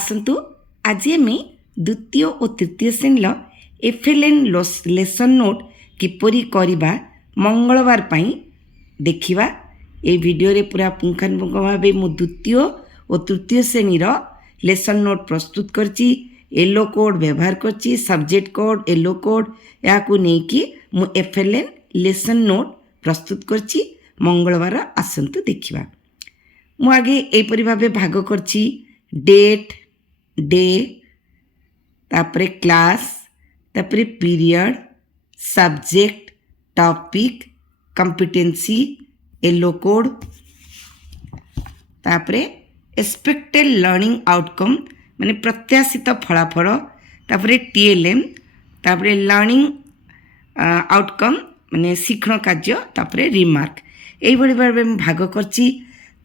आसतु आज आम द्वितीय और तृतीय श्रेणी एफएलएन लेसन नोट किपरि करवा मंगलवार देखा। ये वीडियो रे पूरा पुंखानुपुंख भाव मु द्वितीय और तृतीय श्रेणी लेसन नोट प्रस्तुत करची। येलो कोड व्यवहार करची, सब्जेक्ट कोड येलो कोड या मु एफएलएन लेसन नोट प्रस्तुत करची। मंगलवार आसतु देखा। मु आगे एपरि भाव भाग करची डेट डे तापरे क्लास तापरे period subject topic competency yellow code तापरे एक्सपेक्टेड लर्निंग आउटकम माने प्रत्याशित फलाफल तापरे टीएलएम तापरे लर्निंग आउटकम माने शिक्षण कार्य तापरे रिमार्क यही भाव भाग करची।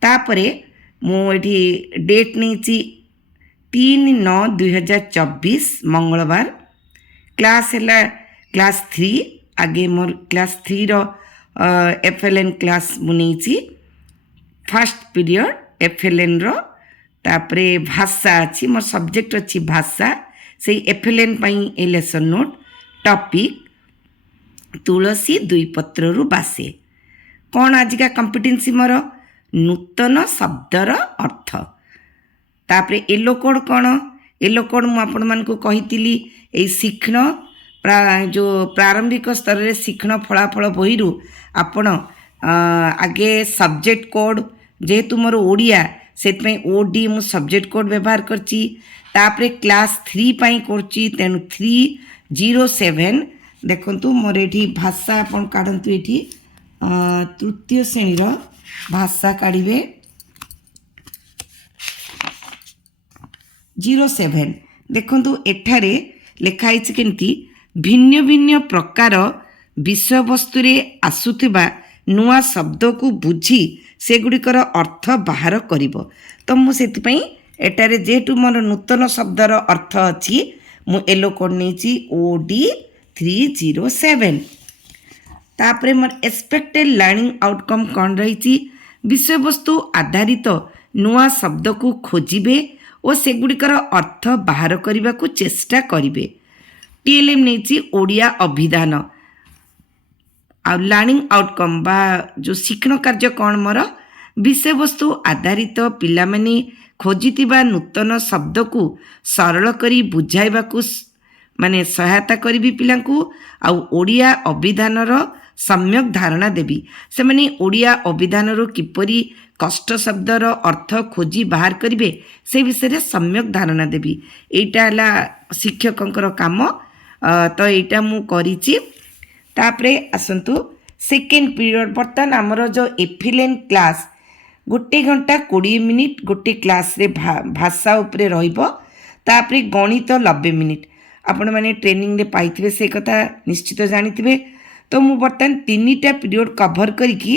तापरे मुझे डेट नहीं 3/9/2024 मंगलवार क्लास है क्लास 3 आगे मोर क्लास 3 रो एफएलएन क्लास मुझे फर्स्ट पीरियड एफएलएन रो तापरे भाषा अच्छी मोर सब्जेक्ट अच्छी भाषा से एफएलएन ए लेसन नोट टॉपिक तुलसी दुई पत्र रु बासे कौन आजिका कॉम्पिटेंसी मोर नूतन शब्दर अर्थ तापरे येलो कोड कौन येलो कोड मु आपण मानकु कहितिली ए शिक्षण जो प्रारंभिक स्तर रे शिक्षण फलाफल बही रु आपण आगे सब्जेक्ट कोड जेहेतु मोर ओडिया से ओडी मु सब्जेक्ट कोड व्यवहार करची। तापरे क्लास 3 पाई करची तेनु 307 देखंतु मोर एठी भाषा आपण काढंतु एठी तृतीय श्रेणी रो भाषा काढ़े 07 देखंतु एठारे लिखाई केमती भिन्न भिन्न प्रकार विषय वस्तु रे आसुथिबा नुआ शब्द को बुझी सेगुड़िकर अर्थ बाहर करिवो। तो मु सेति पई एटारे जेटु मोर नूतन शब्दर अर्थ अछि मु येलो कोड नेची ओडी 307। तापरे मोर एक्सपेक्टेड लर्निंग आउटकम कौन रही विषय वस्तु आधारित नुआ शब्द को खोजिबे और सेगुड़िकर अर्थ बाहर करने को चेष्टा करिवे। टीएलएम नहीं ओडिया अभिधान आ लर्निंग आउटकम बा जो शिक्षण कार्य कौन मोर विषय वस्तु आधारित पिला माने खोजितिबा नूतन शब्द को सरल करी बुझाइबा को माने सहायता करी पिला को आ ओडिया अभिधान सम्यक धारणा देवी से माने ओडिया अभिधान किपरि कष्ट शब्दर अर्थ खोजी बाहर करिवे से विषय रे सम्यक धारणा देवी। एटा हला शिक्षकंकर काम तो एटा मु करिछि। तापरे आसंतु सेकेंड पीरियड बर्तन आमर जो एफएलएन क्लास 1 घंटा 20 मिनिट गोटे क्लास रे भाषा उपरे रहिबो। तापरे गणित 90 मिनिट आपण माने ट्रेनिंग रे पाइथिबे से कथा निश्चित जानिथिबे। तो मु बर्तन 3टा पीरियड कवर करिकी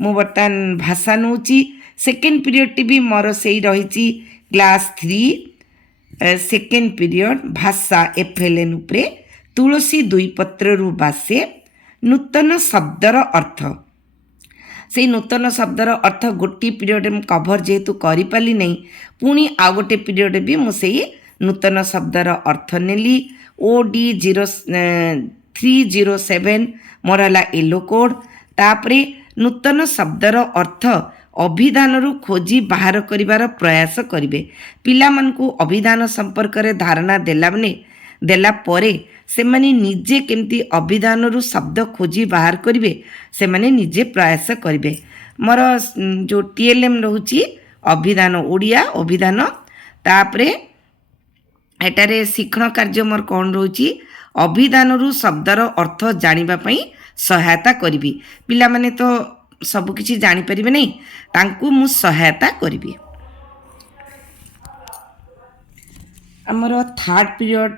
मु बर्तन भाषा नौची। सेकेंड पीरियड टी भी मोर सेही रही क्लास 3 सेकेंड पीरियड भाषा एफएलएन उपरे तुलसी दुई पत्र रु बासे नूतन शब्दर अर्थ से नूतन शब्दर अर्थ गोटे पीरियड में कवर जेहेतु करि पाली नहीं पुणी आ गोटे पीरियड भी मु सेही नूतन शब्दर अर्थ नेली। ओडी 307 मोर हला येलो कोड। तापरे नूतन शब्दर अर्थ अभिधान रु खोजी बाहर करिवार प्रयास करिवे। पिला मानकु अभिधान संपर्क रे धारणा देला परे से माने निजे केमती अभिधान रु शब्द खोजी बाहर करिवे से माने निजे प्रयास करिवे। मोर जो टीएलएम रहउची अभिधान ओडिया अभिधान तापरे एटारे शिक्षण कार्य मोर कौन रहउची अभिधान रु शब्दर अर्थ जानिबा पई सहायता करिवि। पिला माने तो सब किछि जानि परिबे नहीं तांकु मु सहायता करिवि। हमर थर्ड पीरियड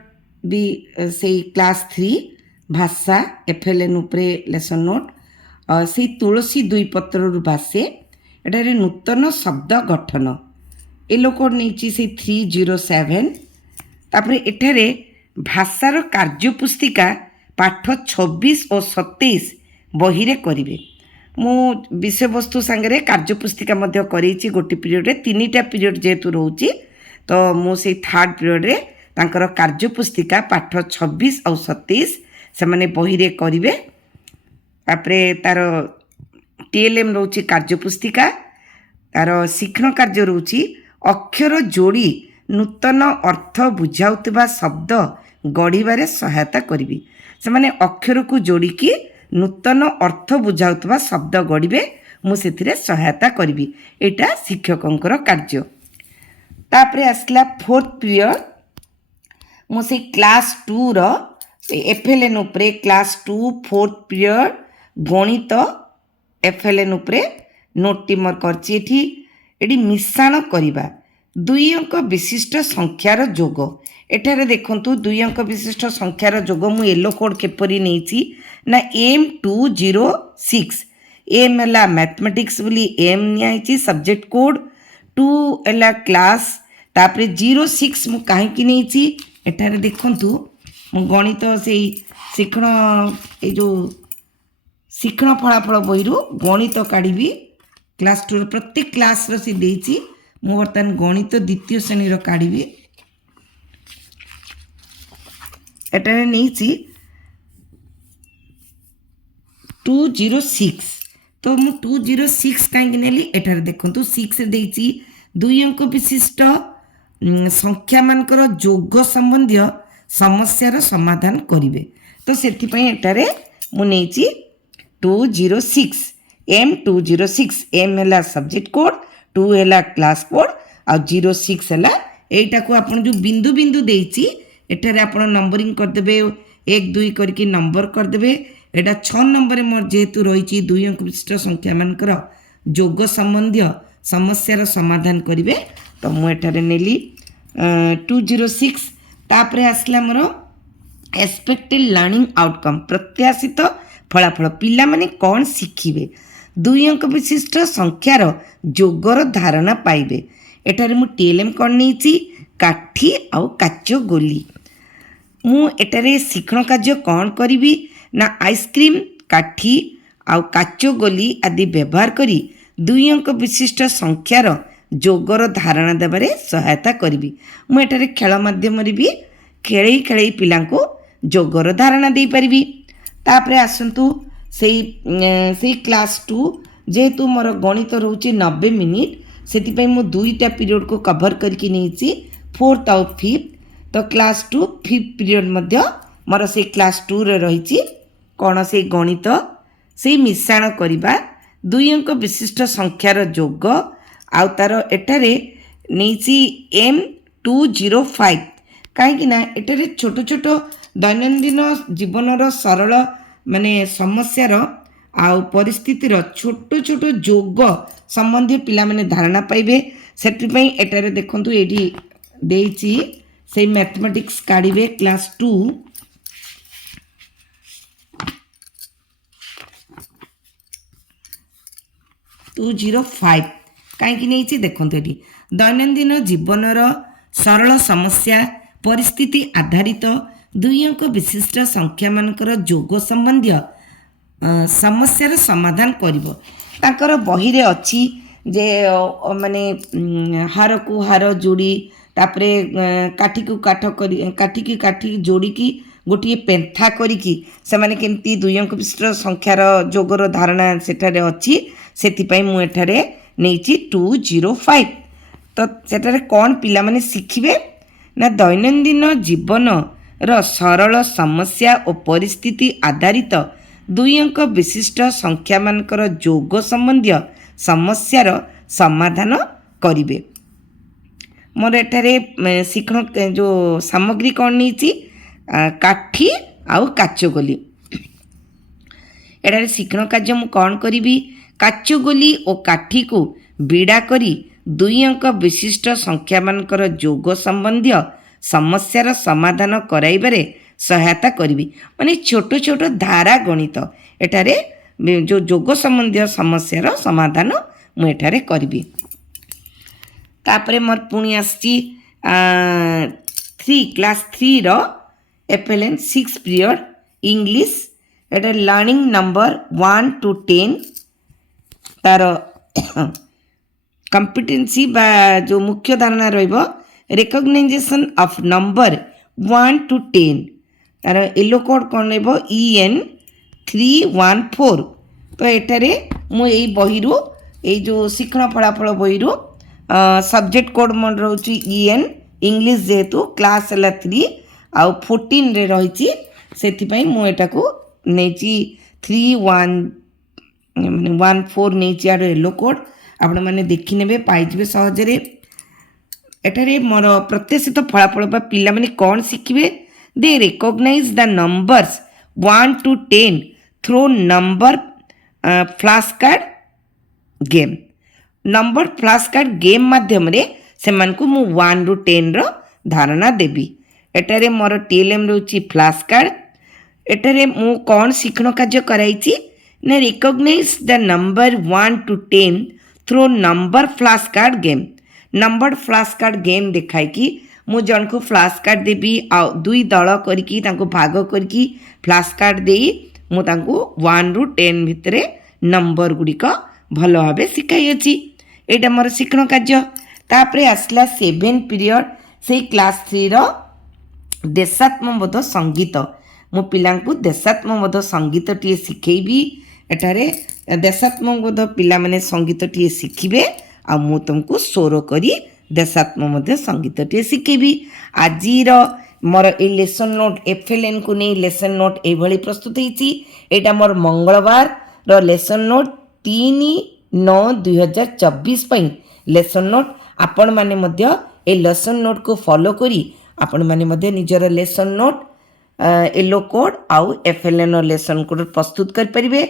भी से क्लास 3 भाषा एफएलएन उपरे लेसन नोट से तुलसी दुई पत्र रु बासे एटारे नूतन शब्द गठन येलो कोड नहीं से 307। तापरे एठारे भाषार कार्यपुस्तिका पाठ 26 और 27 बही रे करिवे। मु विषय वस्तु सांगे कार्यपुस्तिका मध्य करेछि गोटे पीरियड रे 3टा पीरियड जेतु रहउछि तो मु से थर्ड पीरियड रे तांकर कार्यपुस्तिका पाठ 26 और 27 से माने बही रे करिवे। तापरे तार टीएलएम रोची कार्यपुस्तिका, तार शिक्षण कार्य रोची अक्षर जोड़ी नूतन अर्थ बुझाउतबा शब्द गढ़िबारे सहायता करिवि। से माने अक्षर को जोड़ी की नूतन अर्थ बुझाउतबा शब्द गढ़िबे, मु सेथिरे सहायता करिवि। एटा शिक्षकंकर कार्य। तापरे आसला फोर्थ पीरियड, मु से क्लास 2 रो एफएलएन उपरे क्लास 2 फोर्थ पीरियड गणित एफएलएन उपरे नोट टी मोर करछि। एठी मिश्रण करिबा दुई अंक विशिष्ट संख्यार जोग। एठारे देखंतु दुई अंक विशिष्ट संख्यार जोग मु येलो कोड केपरि नेछि ना M206। एम एला मैथमेटिक्स बोली एम नियाइछि सब्जेक्ट कोड, 2 एला क्लास, तापरे 06 मु काहे कि नेछि एठारे देखंतु मु गणित से शिक्षण ए जो शिक्षण फलाफल बहिरु गणित काढ़ी क्लास 2 प्रत्येक क्लास रो से देछि। मु बर्तमान गणित द्वितीय श्रेणी रो काढ़ी एटारे नेछि 206। तो मु 206 काहे नेली एटारे देखंतु 6 रे देछि दुई अंक विशिष्ट संख्या मानकर जोग संबंधी समस्यार समाधान करिवे। तो सेथि पई एटारे मु नेछि 206 M206। एम एला सब्जेक्ट कोड, 2 एला क्लास कोड आ 06 एला एटा को आपण जो बिंदु बिंदु देछि एटारे आपण नंबरिंग कर देबे, 1 2 करके नंबर कर देबे। एटा 6 नंबर मोर जेतु रहिछि दुई अंक विशिष्ट संख्या मानकर जोग संबंधी समस्यार समाधान करिवे। तो मु एटारे नेली 206। तापरे आसला मोर एक्सपेक्टेड लर्निंग आउटकम, प्रत्याशित फलाफल, पिला माने कौन शिखिबे। दुई अंक विशिष्ट संख्यार जोगर धारणा पाइबे। एटारे मु टीएलएम कौन नेछि काठी आउ काचो गोली। मु एटारे शिक्षण कार्य कौन करिवि ना आइसक्रीम, काठी आउ काचो गोली आदि व्यवहार करी दुई अंक विशिष्ट संख्यार जोगर धारणा देबारे सहायता करिवि। मु एटारे खेल माध्यम रे भी खेळई खेळई पिलांको जोगर धारणा दे परिवि। तापरे आसंतु सेई क्लास 2 जेहेतु मोर गणित रोचे 90 मिनिट, से मु दुईटा पीरियड को कवर करके नहीं फोर्थ आउ फिफ्थ। तो क्लास 2 फिफ्थ पीरियड मध्य मोर से क्लास 2 रे रही कौन से गणित से मिश्रण करिबा दुई अंक विशिष्ट संख्यार जोग आउ तार एटारे नहीं M205। कहीं एटारे छोट छोट दैनंदिन जीवनर सरल माने समस्यार आउ परिस्थितिर छोट छोट जोग संबंधी पिला माने धारणा पाइबे। सेति पई एटारे देखंतु एडी देइछि से मैथमेटिक्स काढिबे क्लास 2 205। कहीं नहीं देखते ये दैनंदिन जीवनर सरल समस्या परिस्थिति आधारित दुई अंक विशिष्ट संख्या मानकर जोग संबंधी समस्यार समाधान करिवो। ताकर बही रे अछि जे माने हार को हार जोड़ी, तापरे काठी को काठी जोड़ी की गोटे पेंथा करिकी से माने केमती दुई अंक विशिष्ट संख्यार जोगर धारणा सेठारे अछि। सेति पई मु एठारे नेछि 205। तो सेठारे कौन पिला माने शिखिबे ना दैनंदिन जीवन र सरल समस्या और परिस्थिति आधारित दुई अंक विशिष्ट संख्या मानकर जोग संबंधी समस्यार समाधान करिवे। मोर एठारे शिक्षण जो सामग्री कौन नहीं काठी आउ काचो गोली। एठारे शिक्षण कार्य मु कौन करी काचो गोली और काठी को बीड़ा करी दुई अंक विशिष्ट संख्या मानकर जोग संबंधी समस्यार समाधान कराइबारे सहायता करी। माने छोट छोट धारा गणित एठारे जो जोग संबंधी समस्यार समाधान मु एठारे करी। तापरे मोर पुणी आसी 3 क्लास 3 रो FLN 6 period English. Etah learning number 1 to 10 तार कम्पिटेंसी बा जो मुख्य धारणा रहिबो ରେକଗ୍ନାଇଜେସନ୍ ଅଫ୍ ନମ୍ବର 1 to 10 ତାର ୟେଲୋ କୋଡ଼୍ କ'ଣ ନେବ EN314। ତ ଏଠାରେ ମୁଁ ଏଇ ବହିରୁ ଏଇ ଯେଉଁ ଶିକ୍ଷଣ ଫଳାଫଳ ବହିରୁ ସବଜେକ୍ଟ କୋଡ଼୍ ମୋର ରହୁଛି EN ଇଂଲିଶ ଯେହେତୁ କ୍ଲାସ୍ ହେଲା 3 ଆଉ 14ରେ ରହିଛି ସେଥିପାଇଁ ମୁଁ ଏଟାକୁ ନେଇଛି 3114 ନେଇଛି ଆର ୟେଲୋ କୋଡ଼୍ ଆପଣମାନେ ଦେଖିନେବେ ପାଇଯିବେ ସହଜରେ। ଏଠାରେ ମୋର ପ୍ରତ୍ୟାଶିତ ଫଳାଫଳ ବା ପିଲାମାନେ କ'ଣ ଶିଖିବେ they recognise the numbers 1 to 10 through number flash card game. Number flash card game ମାଧ୍ୟମରେ ସେମାନଙ୍କୁ ମୁଁ 1 ରୁ 10ର ଧାରଣା ଦେବି। ଏଠାରେ ମୋର TLM ରହୁଛି ଫ୍ଲାସ୍ କାର୍ଡ଼। ଏଠାରେ ମୁଁ କ'ଣ ଶିକ୍ଷଣ କାର୍ଯ୍ୟ କରାଇଛି ନା recognise the number 1 to 10 through number flash card game. Number flash card game ଦେଖାଇକି ମୁଁ ଜଣକୁ ଫ୍ଲାସ୍ କାର୍ଡ଼ ଦେବି ଆଉ 2 ଦଳ କରିକି ତାଙ୍କୁ ଭାଗ କରିକି ଫ୍ଲାସ୍ କାର୍ଡ଼ ଦେଇ ମୁଁ ତାଙ୍କୁ 1 ରୁ 10 ଭିତରେ ନମ୍ବର ଗୁଡ଼ିକ ଭଲ ଭାବେ ଶିଖାଇଅଛି। ଏଇଟା ମୋର ଶିକ୍ଷଣ କାର୍ଯ୍ୟ। ତାପରେ ଆସିଲା 7 ପିରିୟଡ଼ ସେଇ କ୍ଲାସ୍ 3ର ଦେଶାତ୍ମବୋଧ ସଙ୍ଗୀତ। ମୁଁ ପିଲାଙ୍କୁ ଦେଶାତ୍ମବୋଧ ସଙ୍ଗୀତଟିଏ ଶିଖେଇବି। ଏଠାରେ ଦେଶାତ୍ମବୋଧ ପିଲାମାନେ ସଙ୍ଗୀତଟିଏ ଶିଖିବେ ଆଉ ମୁଁ ତୁମକୁ ସ୍ୱର କରି ଦେଶାତ୍ମବୋଧ ସଙ୍ଗୀତଟିଏ ଶିଖେଇବି। ଆଜିର ମୋର ଏଇ ଲେସନ୍ ନୋଟ୍ FLNକୁ ନେଇ ଲେସନ୍ ନୋଟ୍ ଏଇଭଳି ପ୍ରସ୍ତୁତ ହେଇଛି। ଏଇଟା ମୋର ମଙ୍ଗଳବାରର ଲେସନ୍ ନୋଟ୍ 3/9/2024 ପାଇଁ ଲେସନ୍ ନୋଟ୍। ଆପଣମାନେ ମଧ୍ୟ ଏ ଲେସନ୍ ନୋଟ୍କୁ ଫଲୋ କରି ଆପଣମାନେ ମଧ୍ୟ ନିଜର ଲେସନ୍ ନୋଟ୍ ୟେଲୋ କୋଡ଼୍ ଆଉ FLNର ଲେସନ୍ କୋଡ଼୍ ପ୍ରସ୍ତୁତ କରିପାରିବେ।